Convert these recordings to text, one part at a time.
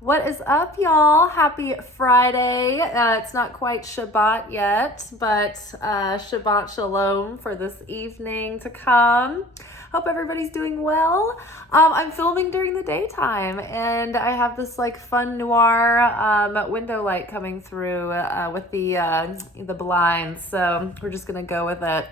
What is up, y'all? Happy Friday. It's not quite Shabbat yet, but Shabbat Shalom for this evening to come. Hope everybody's doing well. I'm filming during the daytime, and I have this like fun noir window light coming through with the blinds, so we're just gonna go with it.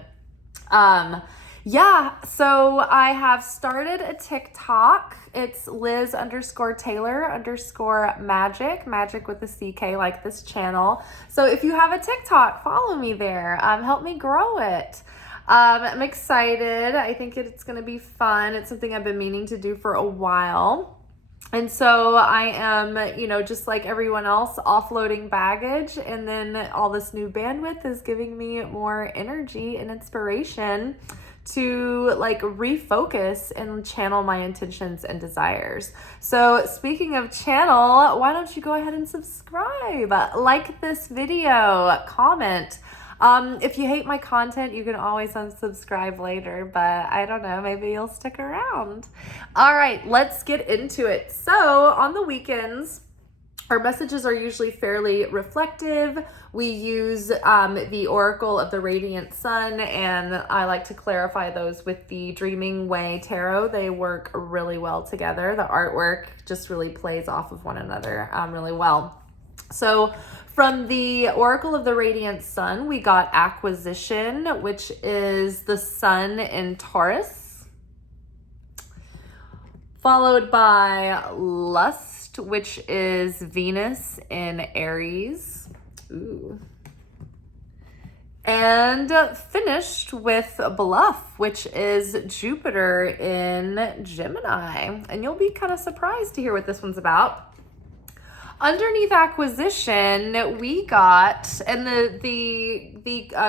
Yeah, so I have started a TikTok. It's Liz_Taylor_Magick, Magic with a CK, like this channel. So if you have a TikTok, follow me there. Help me grow it. I'm excited. I think it's going to be fun. It's something I've been meaning to do for a while. And so I am, just like everyone else, offloading baggage. And then all this new bandwidth is giving me more energy and inspiration to like refocus and channel my intentions and desires. So speaking of channel, why don't you go ahead and subscribe, like this video, comment. If you hate my content, you can always unsubscribe later, but I don't know, maybe you'll stick around. All right, let's get into it. So on the weekends, our messages are usually fairly reflective. We use the Oracle of the Radiant Sun, and I like to clarify those with the Dreaming Way Tarot. They work really well together. The artwork just really plays off of one another really well. So from the Oracle of the Radiant Sun, we got Acquisition, which is the Sun in Taurus, followed by Lust, which is Venus in Aries. Ooh. And finished with Bluff, which is Jupiter in Gemini. And you'll be kind of surprised to hear what this one's about. Underneath Acquisition, we got, and the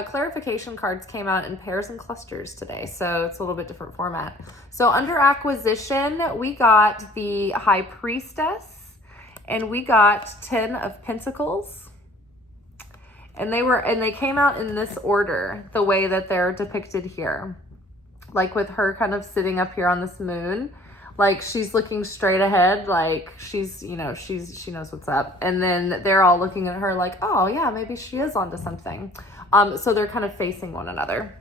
clarification cards came out in pairs and clusters today, so it's a little bit different format. So under Acquisition, we got the High Priestess, and we got 10 of Pentacles. And they came out in this order, the way that they're depicted here. Like with her kind of sitting up here on this moon. Like she's looking straight ahead, like she knows what's up. And then they're all looking at her like, oh yeah, maybe she is onto something. So they're kind of facing one another.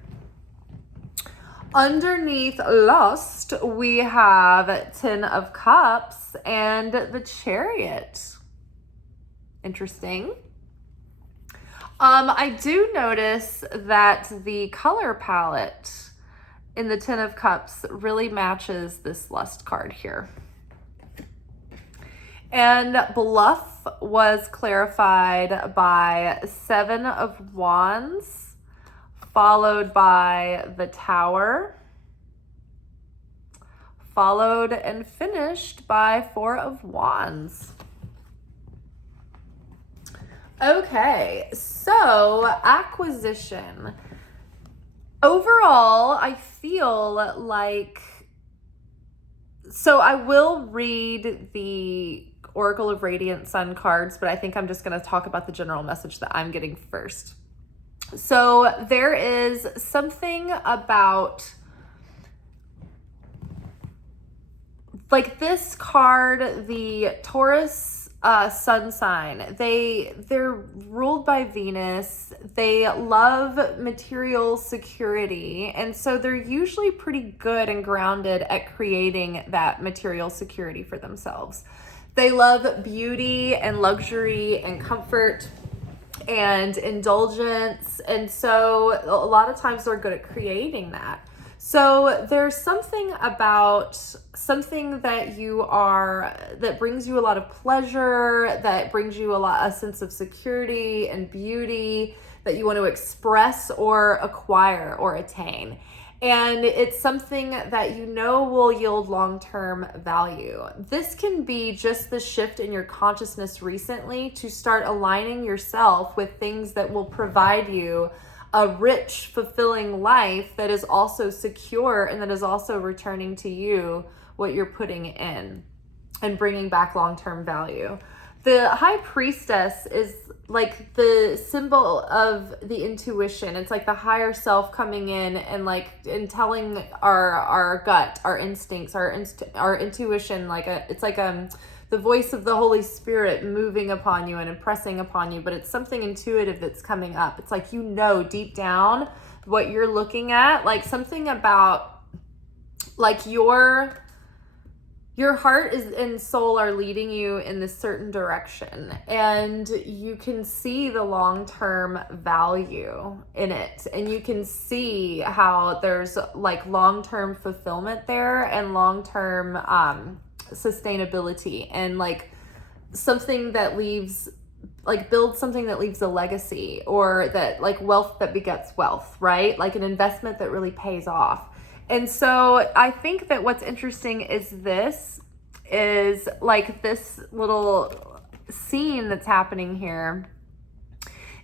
Underneath Lust, we have 10 of Cups and the Chariot. Interesting. I do notice that the color palette in the 10 of Cups really matches this Lust card here. And Bluff was clarified by 7 of Wands, followed by the Tower, followed and finished by 4 of Wands. Okay, so Acquisition. Overall, I feel like, so I will read the Oracle of Radiant Sun cards, but I think I'm just going to talk about the general message that I'm getting first. So there is something about, like this card, the Taurus sun sign, they're ruled by Venus. They love material security, and so they're usually pretty good and grounded at creating that material security for themselves. They love beauty and luxury and comfort and indulgence, and so a lot of times they're good at creating that. So there's something about something that brings you a lot of pleasure, that brings you a sense of security and beauty that you want to express or acquire or attain. And it's something that will yield long-term value. This can be just the shift in your consciousness recently to start aligning yourself with things that will provide you a rich, fulfilling life that is also secure and that is also returning to you what you're putting in and bringing back long-term value. The High Priestess is like the symbol of the intuition. It's like the higher self coming in and telling our gut, our instincts, our intuition, it's like the voice of the Holy Spirit moving upon you and impressing upon you, but it's something intuitive that's coming up. It's like, you know, deep down what you're looking at, like something about like your heart is and soul are leading you in this certain direction, and you can see the long-term value in it, and you can see how there's like long-term fulfillment there and long-term sustainability, and like something that leaves, like build something that leaves a legacy, or that like wealth that begets wealth, right? Like an investment that really pays off. And so I think that what's interesting is like this little scene that's happening here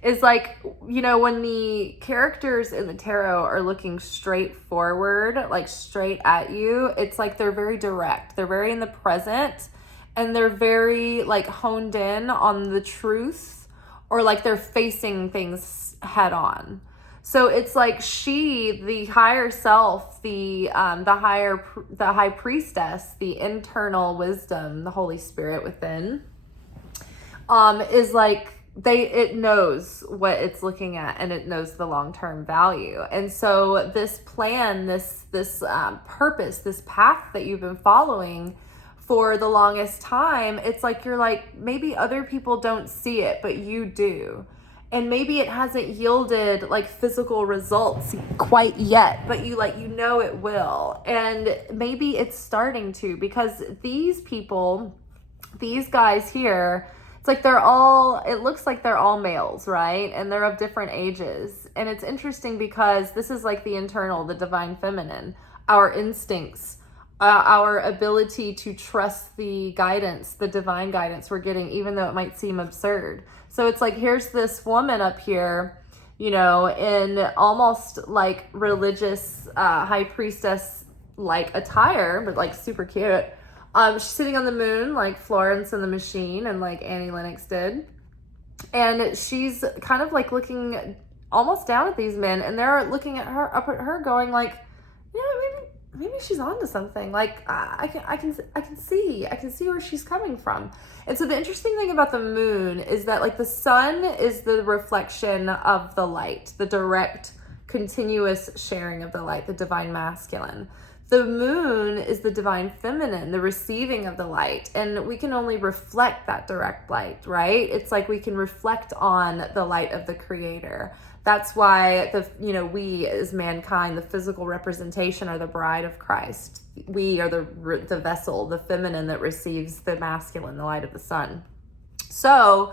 is like, you know, when the characters in the tarot are looking straight forward, like straight at you, it's like they're very direct. They're very in the present, and they're very like honed in on the truth, or like they're facing things head on. So it's like the higher self, the high priestess, the internal wisdom, the Holy Spirit within, is like it knows what it's looking at, and it knows the long-term value. And so this plan, this purpose, this path that you've been following for the longest time, it's like you're like, maybe other people don't see it, but you do. And maybe it hasn't yielded like physical results quite yet, but you know it will. And maybe it's starting to, because these people, these guys here, it's like it looks like they're all males, right? And they're of different ages. And it's interesting because this is like the internal, the divine feminine, our instincts, our ability to trust the guidance, the divine guidance we're getting, even though it might seem absurd. So it's like, here's this woman up here, you know, in almost like religious high priestess like attire, but like super cute. She's sitting on the moon like Florence and the Machine and like Annie Lennox did. And she's kind of like looking almost down at these men, and they're looking at her, up at her, going like, you know, maybe she's onto something. Like I can see where she's coming from. And so the interesting thing about the moon is that like the sun is the reflection of the light, the direct continuous sharing of the light, the divine masculine. The moon is the divine feminine, the receiving of the light. And we can only reflect that direct light, right? It's like we can reflect on the light of the creator. That's why we as mankind, the physical representation, are the bride of Christ. We are the vessel, the feminine that receives the masculine, the light of the sun. So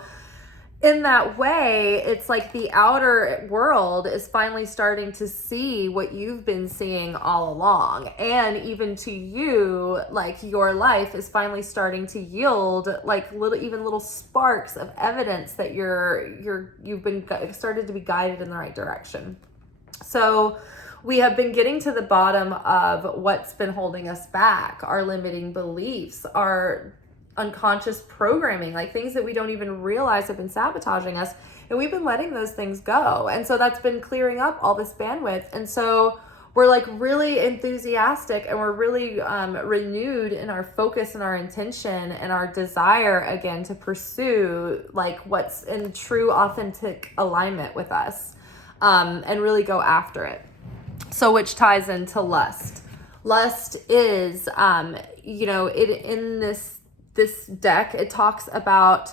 in that way, it's like the outer world is finally starting to see what you've been seeing all along. And even to you, like your life is finally starting to yield like little sparks of evidence that you've been started to be guided in the right direction. So we have been getting to the bottom of what's been holding us back, our limiting beliefs, our unconscious programming, like things that we don't even realize have been sabotaging us, and we've been letting those things go. And so that's been clearing up all this bandwidth. And so we're like really enthusiastic, and we're really renewed in our focus and our intention and our desire again to pursue like what's in true authentic alignment with us, and really go after it. So which ties into lust. Lust is in this deck, it talks about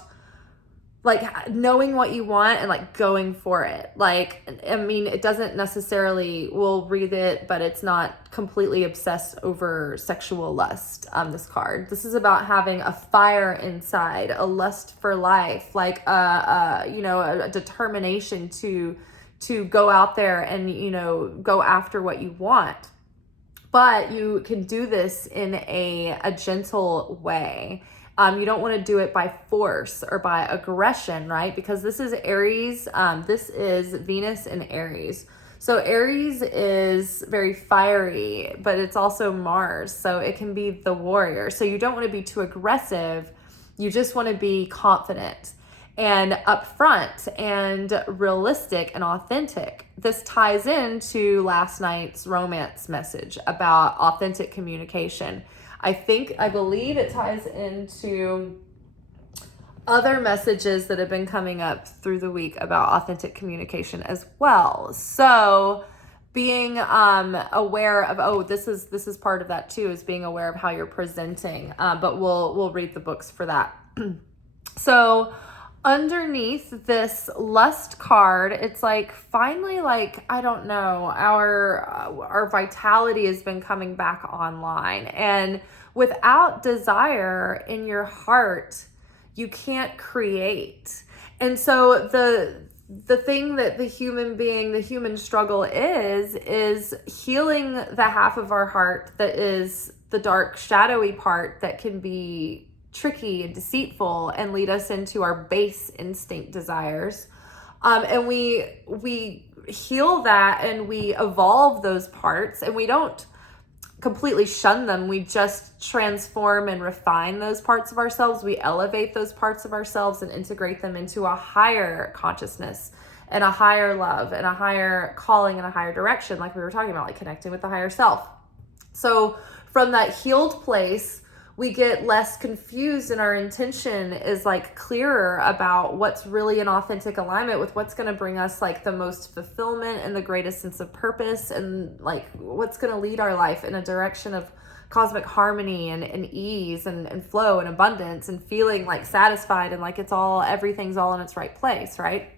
like knowing what you want and like going for it. Like, I mean, it doesn't necessarily, we'll read it, but it's not completely obsessed over sexual lust. This card, this is about having a fire inside, a lust for life, like a determination to go out there and go after what you want. But you can do this in a gentle way. You don't want to do it by force or by aggression, right? Because this is Aries. This is Venus in Aries. So Aries is very fiery, but it's also Mars. So it can be the warrior. So you don't want to be too aggressive. You just want to be confident and upfront and realistic and authentic. This ties into last night's romance message about authentic communication. I believe it ties into other messages that have been coming up through the week about authentic communication as well. So being aware of, this is part of that too, is being aware of how you're presenting. But we'll read the books for that. So underneath this lust card, it's like finally, like, I don't know, our vitality has been coming back online, and without desire in your heart, you can't create. And so the thing that the human struggle is healing the half of our heart that is the dark, shadowy part that can be tricky and deceitful and lead us into our base instinct desires. And we heal that, and we evolve those parts, and we don't completely shun them. We just transform and refine those parts of ourselves. We elevate those parts of ourselves and integrate them into a higher consciousness and a higher love and a higher calling and a higher direction, like we were talking about, like connecting with the higher self. So from that healed place, we get less confused, and our intention is like clearer about what's really in authentic alignment with what's going to bring us like the most fulfillment and the greatest sense of purpose, and like what's going to lead our life in a direction of cosmic harmony and ease and flow and abundance, and feeling like satisfied and like everything's all in its right place, right?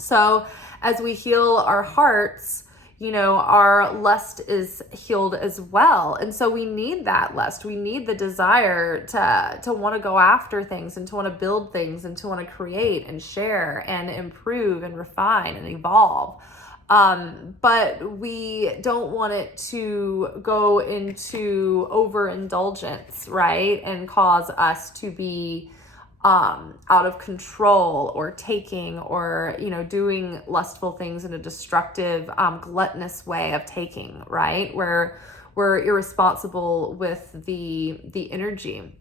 So as we heal our hearts, our lust is healed as well. And so we need that lust. We need the desire to want to go after things, and to want to build things, and to want to create and share and improve and refine and evolve. But we don't want it to go into overindulgence, right? And cause us to be out of control, or taking, or doing lustful things in a destructive, gluttonous way of taking, right? Where we're irresponsible with the energy,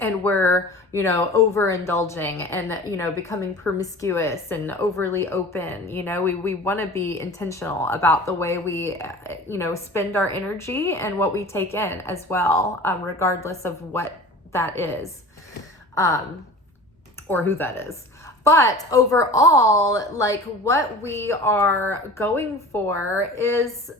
and we're overindulging, and becoming promiscuous and overly open. We want to be intentional about the way we spend our energy and what we take in as well, regardless of what that is. Or who that is. But overall, like what we are going for is,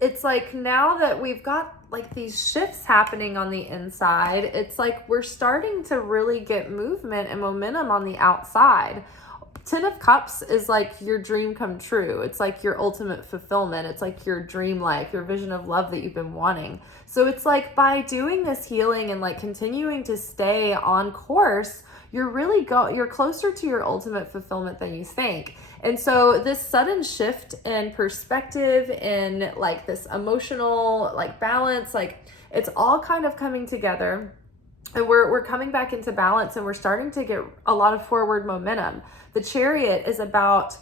it's like now that we've got like these shifts happening on the inside, it's like we're starting to really get movement and momentum on the outside. 10 of Cups is like your dream come true. It's like your ultimate fulfillment. It's like your dream life, your vision of love that you've been wanting. So it's like by doing this healing and like continuing to stay on course, you're closer to your ultimate fulfillment than you think. And so this sudden shift in perspective and like this emotional like balance, like it's all kind of coming together, and we're coming back into balance, and we're starting to get a lot of forward momentum. The Chariot is about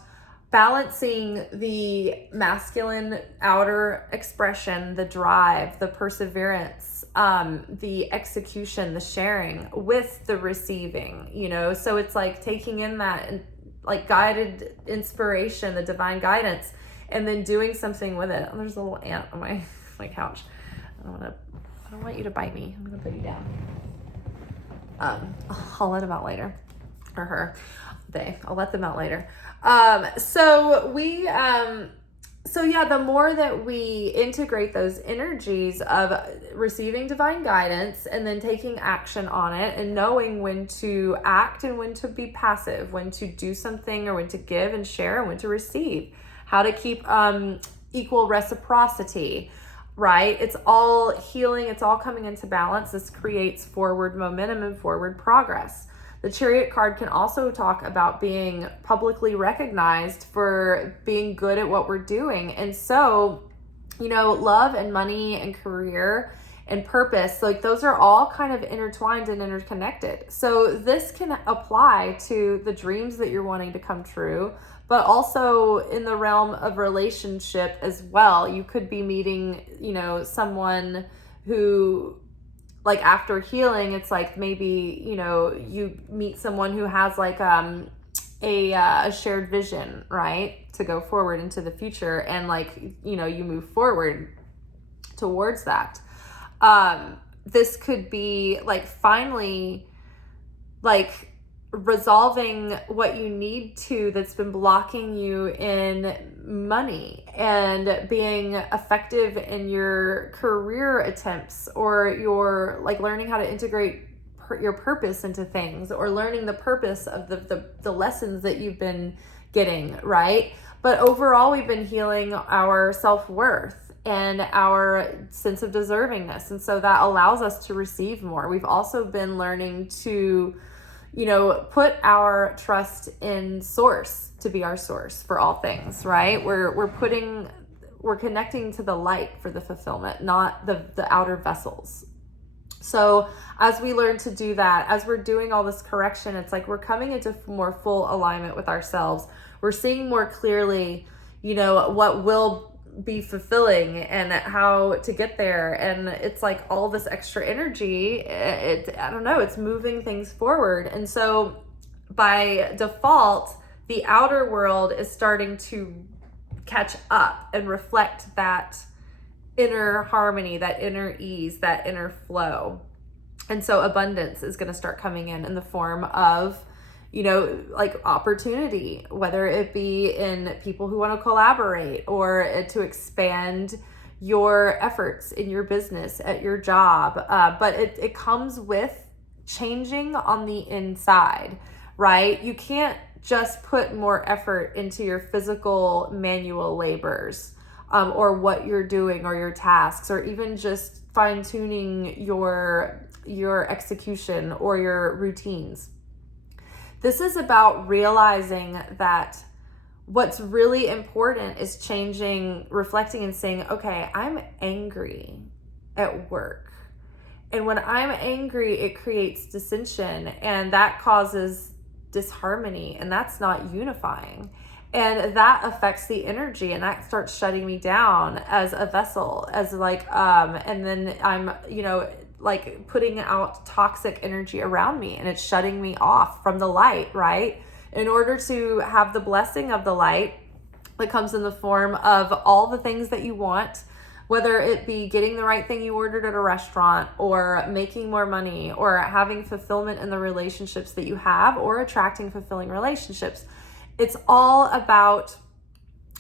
balancing the masculine outer expression, the drive, the perseverance, the execution, the sharing, with the receiving, so it's like taking in that and like guided inspiration, the divine guidance, and then doing something with it. Oh, there's a little ant on my couch. I don't want you to bite me. I'm gonna put you down. I'll let him out later, or her. I'll let them out later. So yeah, the more that we integrate those energies of receiving divine guidance and then taking action on it, and knowing when to act and when to be passive, when to do something or when to give and share and when to receive, how to keep equal reciprocity, right? It's all healing. It's all coming into balance. This creates forward momentum and forward progress. The Chariot card can also talk about being publicly recognized for being good at what we're doing. And so, love and money and career and purpose, like those are all kind of intertwined and interconnected. So this can apply to the dreams that you're wanting to come true, but also in the realm of relationship as well. You could be meeting, someone who, like after healing, it's like maybe, you meet someone who has like a shared vision, right? To go forward into the future, and like, you move forward towards that. this could be like finally like resolving what you need to that's been blocking you in money and being effective in your career attempts, or your like learning how to integrate your purpose into things, or learning the purpose of the lessons that you've been getting, right? But overall, we've been healing our self-worth and our sense of deservingness, and so that allows us to receive more. We've also been learning to, put our trust in source to be our source for all things, right? We're connecting to the light for the fulfillment, not the outer vessels. So as we learn to do that, as we're doing all this correction, it's like we're coming into more full alignment with ourselves. We're seeing more clearly, what will be fulfilling and how to get there. And it's like all this extra energy, it's moving things forward. And so by default, the outer world is starting to catch up and reflect that inner harmony, that inner ease, that inner flow. And so abundance is going to start coming in the form of, like opportunity, whether it be in people who want to collaborate, or to expand your efforts in your business, at your job. But it comes with changing on the inside, right? You can't just put more effort into your physical manual labors, or what you're doing, or your tasks, or even just fine-tuning your execution or your routines. This is about realizing that what's really important is changing, reflecting, and saying, okay, I'm angry at work. And when I'm angry, it creates dissension, and that causes disharmony, and that's not unifying. And that affects the energy, and that starts shutting me down as a vessel, as like, and then I'm, like putting out toxic energy around me, and it's shutting me off from the light, right? In order to have the blessing of the light that comes in the form of all the things that you want, whether it be getting the right thing you ordered at a restaurant, or making more money, or having fulfillment in the relationships that you have, or attracting fulfilling relationships. It's all about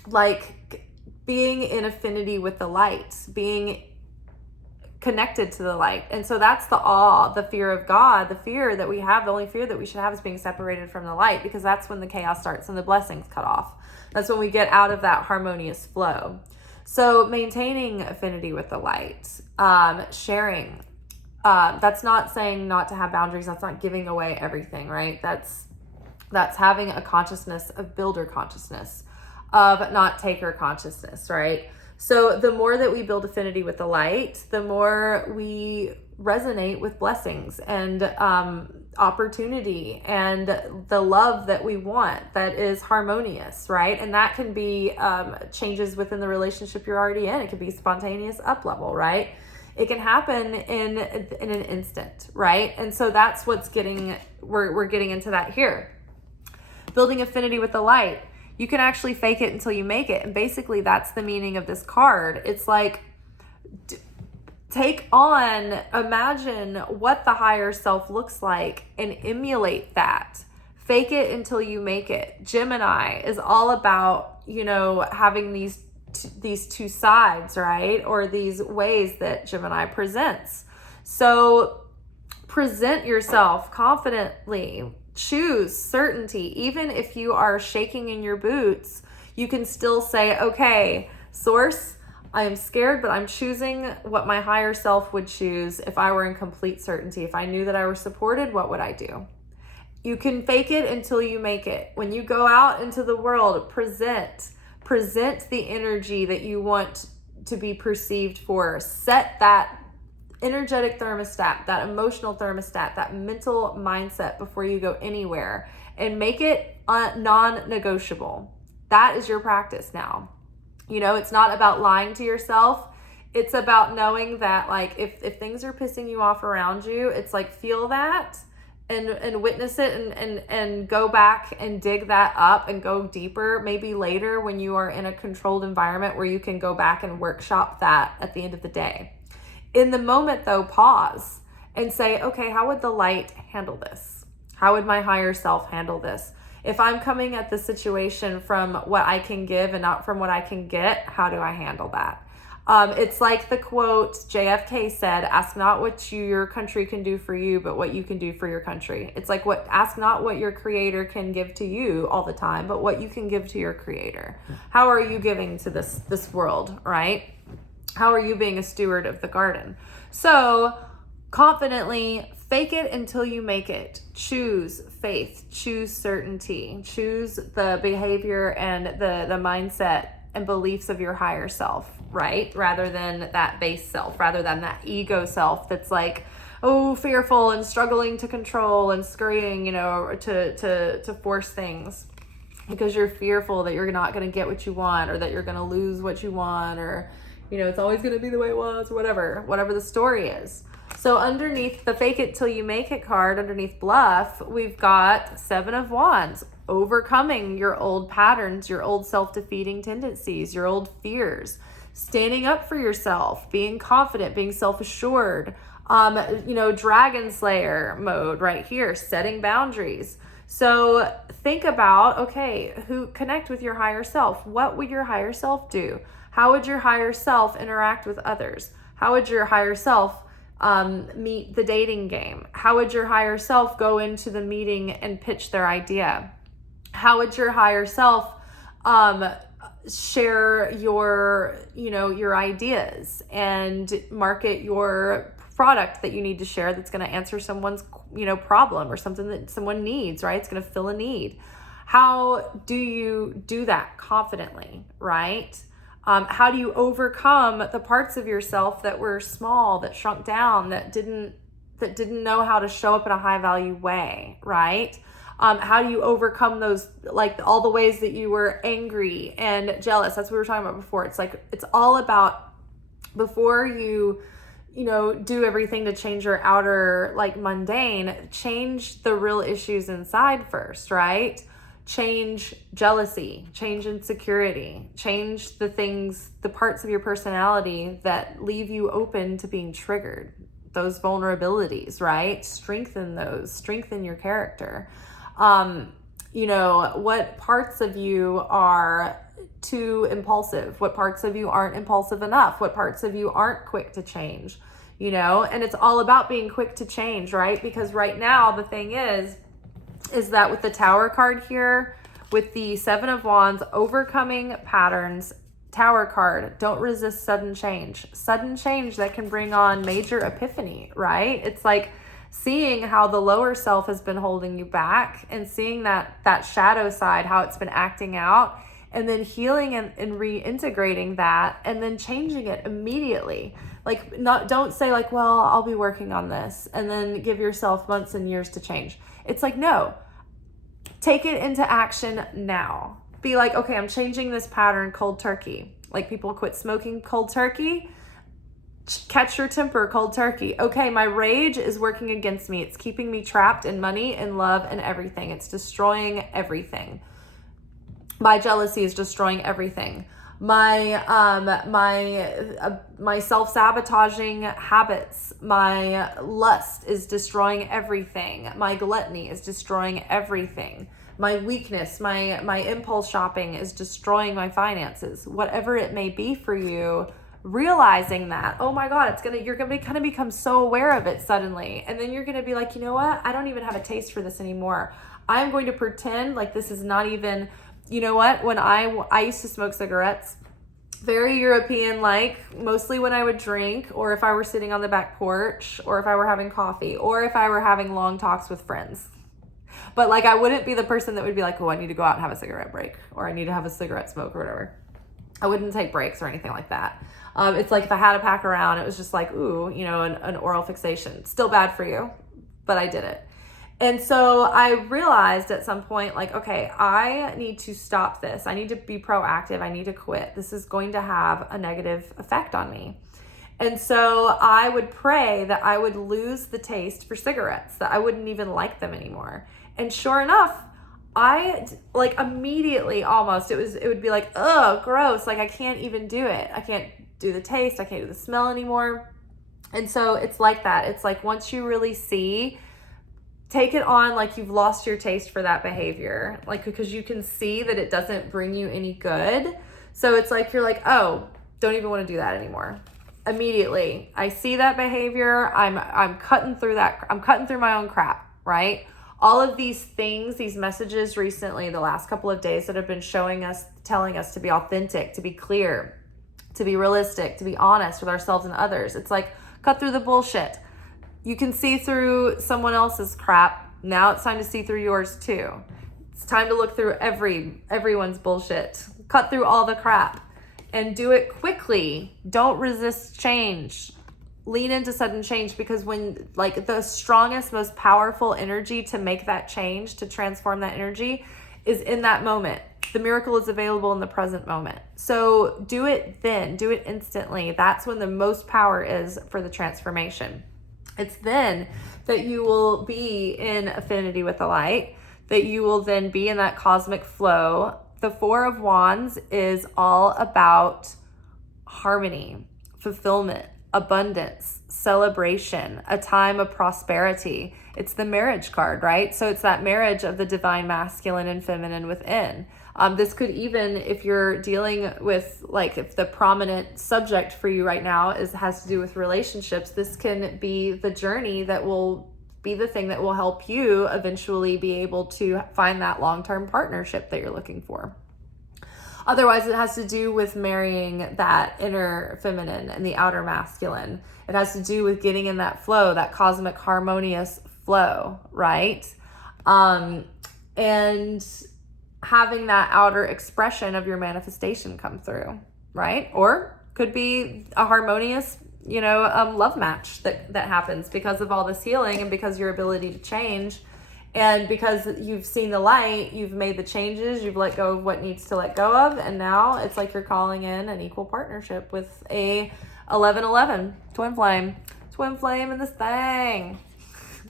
like being in affinity with the light, being connected to the light. And so that's the awe, the fear of God, the fear that we have. The only fear that we should have is being separated from the light, because that's when the chaos starts and the blessings cut off. That's when we get out of that harmonious flow. So maintaining affinity with the light, sharing, that's not saying not to have boundaries. That's not giving away everything, right? That's having a consciousness of builder consciousness, of not taker consciousness, right? So the more that we build affinity with the light, the more we resonate with blessings and opportunity and the love that we want, that is harmonious, right? And that can be changes within the relationship you're already in. It can be spontaneous up level, right? It can happen in an instant, right? And so that's what's we're getting into that here. Building affinity with the light. You can actually fake it until you make it. And basically that's the meaning of this card. It's like, imagine what the higher self looks like and emulate that. Fake it until you make it. Gemini is all about, having these two sides, right? Or these ways that Gemini presents. So present yourself confidently. Choose certainty. Even if you are shaking in your boots, you can still say, okay, source, I am scared, but I'm choosing what my higher self would choose if I were in complete certainty. If I knew that I were supported, what would I do? You can fake it until you make it. When you go out into the world, present the energy that you want to be perceived for. Set that energetic thermostat, that emotional thermostat, that mental mindset before you go anywhere, and make it non-negotiable. That is your practice now. It's not about lying to yourself. It's about knowing that, like, if things are pissing you off around you, it's like, feel that and witness it and go back and dig that up and go deeper. Maybe later when you are in a controlled environment where you can go back and workshop that at the end of the day. In the moment though, pause and say, okay, how would the light handle this? How would my higher self handle this? If I'm coming at the situation from what I can give and not from what I can get, how do I handle that? It's like the quote JFK said, ask not what your country can do for you, but what you can do for your country. It's like ask not what your creator can give to you all the time, but what you can give to your creator. How are you giving to this world, right? How are you being a steward of the garden? So confidently fake it until you make it. Choose faith, choose certainty, choose the behavior and the mindset and beliefs of your higher self, right? Rather than that base self, rather than that ego self that's like, oh, fearful and struggling to control and scurrying, to force things because you're fearful that you're not going to get what you want, or that you're going to lose what you want, or, it's always going to be the way it was, or whatever the story is. So underneath the fake it till you make it card, underneath bluff, we've got 7 of Wands, overcoming your old patterns, your old self-defeating tendencies, your old fears, standing up for yourself, being confident, being self-assured, dragon slayer mode right here, setting boundaries. So think about, okay, connect with your higher self. What would your higher self do? How would your higher self interact with others? How would your higher self meet the dating game? How would your higher self go into the meeting and pitch their idea? How would your higher self share your ideas and market your product that you need to share that's going to answer someone's problem, or something that someone needs, right? It's going to fill a need. How do you do that confidently, right? How do you overcome the parts of yourself that were small, that shrunk down, that didn't know how to show up in a high value way, right? How do you overcome those, like all the ways that you were angry and jealous? That's what we were talking about before. It's like, it's all about, before you do everything to change your outer, like mundane, change the real issues inside first, right? Change jealousy, change insecurity, change the things, the parts of your personality that leave you open to being triggered, those vulnerabilities, right? Strengthen those, strengthen your character. What parts of you are too impulsive? What parts of you aren't impulsive enough? What parts of you aren't quick to change? And it's all about being quick to change, right? Because right now the thing is that with the Tower card here, with the 7 of Wands, overcoming patterns, Tower card, don't resist sudden change that can bring on major epiphany, right? It's like seeing how the lower self has been holding you back, and seeing that shadow side, how it's been acting out, and then healing and reintegrating that, and then changing it immediately. Like, don't say like, well, I'll be working on this, and then give yourself months and years to change. It's like, no, take it into action now. Be like, okay, I'm changing this pattern cold turkey. Like people quit smoking cold turkey. Catch your temper cold turkey. Okay, my rage is working against me. It's keeping me trapped in money and love and everything. It's destroying everything. My jealousy is destroying everything. My self-sabotaging habits, my lust is destroying everything. My gluttony is destroying everything. My weakness, my impulse shopping is destroying my finances. Whatever it may be for you, realizing that, oh my God, you're gonna kind of become so aware of it suddenly, and then you're gonna be like, you know what? I don't even have a taste for this anymore. I'm going to pretend like this is not even. You know what? When I used to smoke cigarettes, very European, like mostly when I would drink, or if I were sitting on the back porch, or if I were having coffee, or if I were having long talks with friends. But like, I wouldn't be the person that would be like, oh, I need to go out and have a cigarette break, or I need to have a cigarette smoke or whatever. I wouldn't take breaks or anything like that. It's like if I had a pack around, it was just like, ooh, an oral fixation. Still bad for you, but I did it. And so I realized at some point, like, okay, I need to stop this. I need to be proactive. I need to quit. This is going to have a negative effect on me. And so I would pray that I would lose the taste for cigarettes, that I wouldn't even like them anymore. And sure enough, I like immediately almost, it would be like, oh, gross. Like I can't even do it. I can't do the taste. I can't do the smell anymore. And so it's like that. It's like once you really see, take it on like you've lost your taste for that behavior, like because you can see that it doesn't bring you any good. So it's like you're like, oh, don't even want to do that anymore. Immediately, I see that behavior. I'm cutting through that. I'm cutting through my own crap, right? All of these things, these messages recently, the last couple of days that have been showing us, telling us to be authentic, to be clear, to be realistic, to be honest with ourselves and others. It's like, cut through the bullshit. You can see through someone else's crap. Now it's time to see through yours too. It's time to look through everyone's bullshit. Cut through all the crap and do it quickly. Don't resist change. Lean into sudden change, because when like the strongest, most powerful energy to make that change, to transform that energy, is in that moment. The miracle is available in the present moment. So do it then, do it instantly. That's when the most power is for the transformation. It's then that you will be in affinity with the light, that you will then be in that cosmic flow. The Four of Wands is all about harmony, fulfillment, abundance, celebration, a time of prosperity. It's the marriage card, right? So it's that marriage of the divine masculine and feminine within. This could even, if you're dealing with, like, if the prominent subject for you right now has to do with relationships, this can be the journey that will be the thing that will help you eventually be able to find that long-term partnership that you're looking for. Otherwise, it has to do with marrying that inner feminine and the outer masculine. It has to do with getting in that flow, that cosmic harmonious flow, right? And having that outer expression of your manifestation come through, right? Or could be a harmonious, love match that happens because of all this healing and because your ability to change. And because you've seen the light, you've made the changes, you've let go of what needs to let go of. And now it's like you're calling in an equal partnership with a 11-11 twin flame in this thing.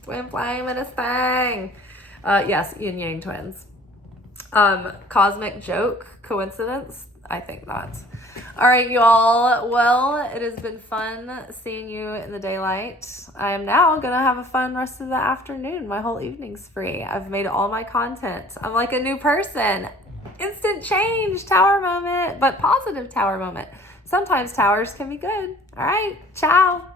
Twin flame in this thing. Yes, yin yang twins. Cosmic joke, coincidence? I think not. All right, y'all. Well, it has been fun seeing you in the daylight. I am now going to have a fun rest of the afternoon. My whole evening's free. I've made all my content. I'm like a new person. Instant change, tower moment, but positive tower moment. Sometimes towers can be good. All right, ciao.